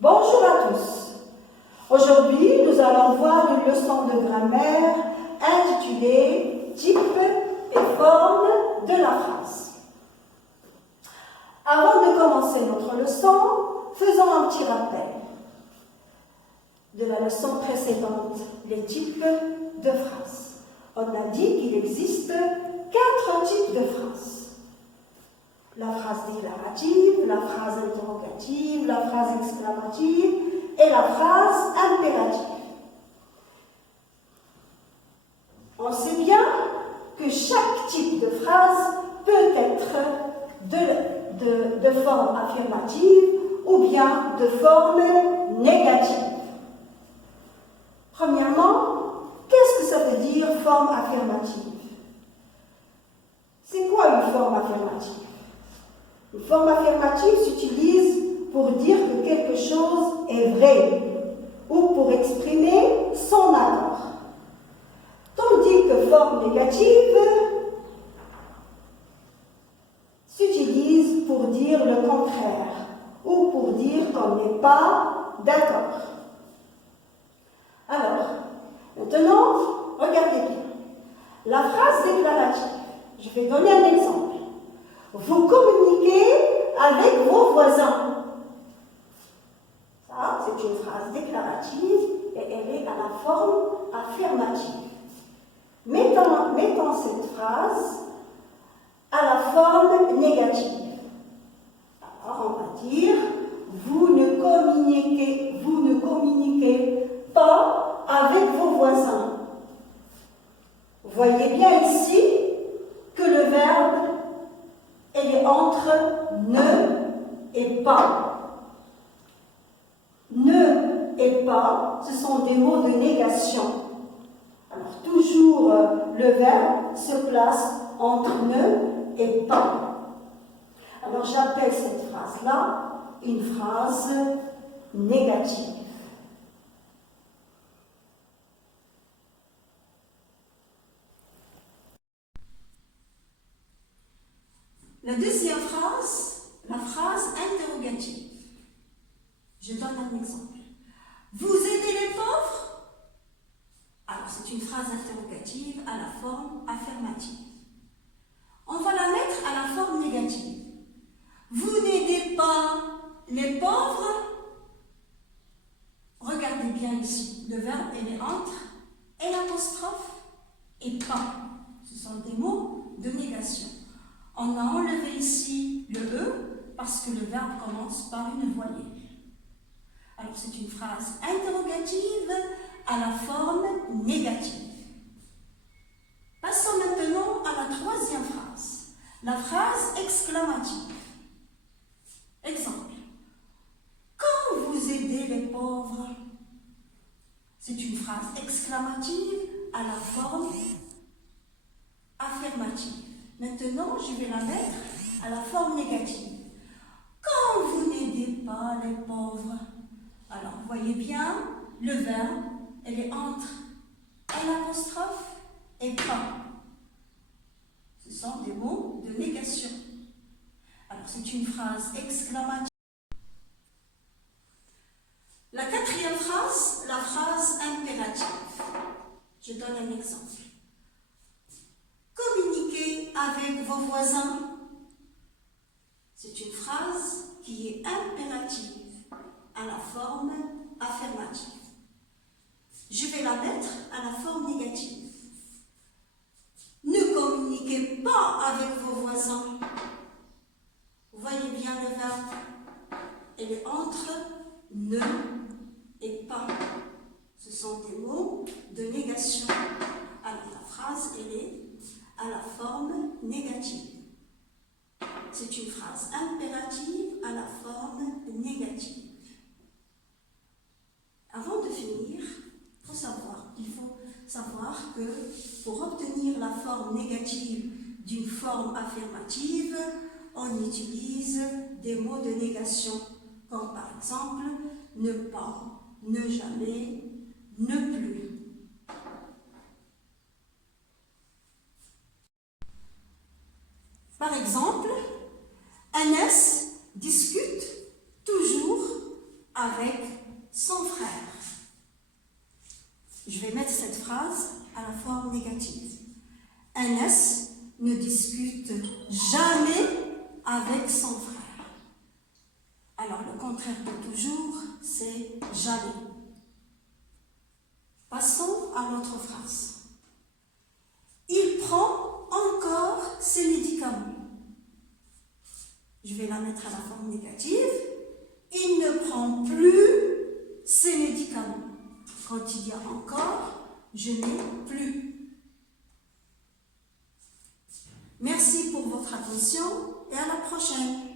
Bonjour à tous. Aujourd'hui, nous allons voir une leçon de grammaire intitulée « Type et forme de la phrase ». Avant de commencer notre leçon, faisons un petit rappel de la leçon précédente, les types de phrases. On a dit qu'il existe 4 types de phrases. La phrase déclarative, la phrase interrogative, la phrase exclamative et la phrase impérative. On sait bien que chaque type de phrase peut être de forme affirmative ou bien de forme négative. Premièrement, qu'est-ce que ça veut dire forme affirmative? C'est quoi une forme affirmative? Une forme affirmative s'utilise pour dire que quelque chose est vrai ou pour exprimer son accord. Tandis que forme négative s'utilise pour dire le contraire ou pour dire qu'on n'est pas d'accord. Alors, maintenant, regardez bien. La phrase déclarative, je vais donner un exemple. Vous communiquez avec vos voisins. Ça, c'est une phrase déclarative et elle est à la forme affirmative. Mettons cette phrase à la forme négative. Alors, on va dire vous ne communiquez pas avec vos voisins. Vous voyez bien ici que le verbe est entre ne et pas. Ne et pas, ce sont des mots de négation. Alors toujours le verbe se place entre ne et pas. Alors j'appelle cette phrase-là une phrase négative. La deuxième phrase, la phrase interrogative. Je donne un exemple. Vous aidez les pauvres? Alors c'est une phrase interrogative à la forme affirmative. On va la mettre à la forme négative. Vous n'aidez pas les pauvres? Regardez bien ici, le verbe est entre et l'apostrophe et pas. Ce sont des mots de négation. On a enlevé ici le E parce que le verbe commence par une voyelle. Alors c'est une phrase interrogative à la forme négative. Passons maintenant à la troisième phrase, la phrase exclamative. Exemple. Quand vous aidez les pauvres, c'est une phrase exclamative à la forme affirmative. Maintenant, je vais la mettre à la forme négative. Quand vous n'aidez pas les pauvres, alors vous voyez bien, le verbe, elle est entre l'apostrophe et pas. Ce sont des mots de négation. Alors c'est une phrase exclamative. La quatrième phrase, la phrase impérative. Je donne un exemple. Communiquer avec vos voisins. C'est une phrase qui est impérative à la forme affirmative. Je vais la mettre à la forme négative. Ne communiquez pas avec vos voisins. Vous voyez bien le verbe. Elle est entre ne et pas. Ce sont des mots de négation. Alors la phrase, elle est à la forme négative. C'est une phrase impérative à la forme négative. Avant de finir, il faut savoir que pour obtenir la forme négative d'une forme affirmative, on utilise des mots de négation, comme par exemple ne pas, ne jamais, ne plus. Par exemple, Anas discute toujours avec son frère. Je vais mettre cette phrase à la forme négative. Un S ne discute jamais avec son frère. Alors, le contraire de toujours, c'est jamais. Passons à l'autre phrase. Il prend encore ses médicaments. Je vais la mettre à la forme négative. Il ne prend plus ses médicaments. Quand il y a encore, je n'ai plus. Merci pour votre attention et à la prochaine.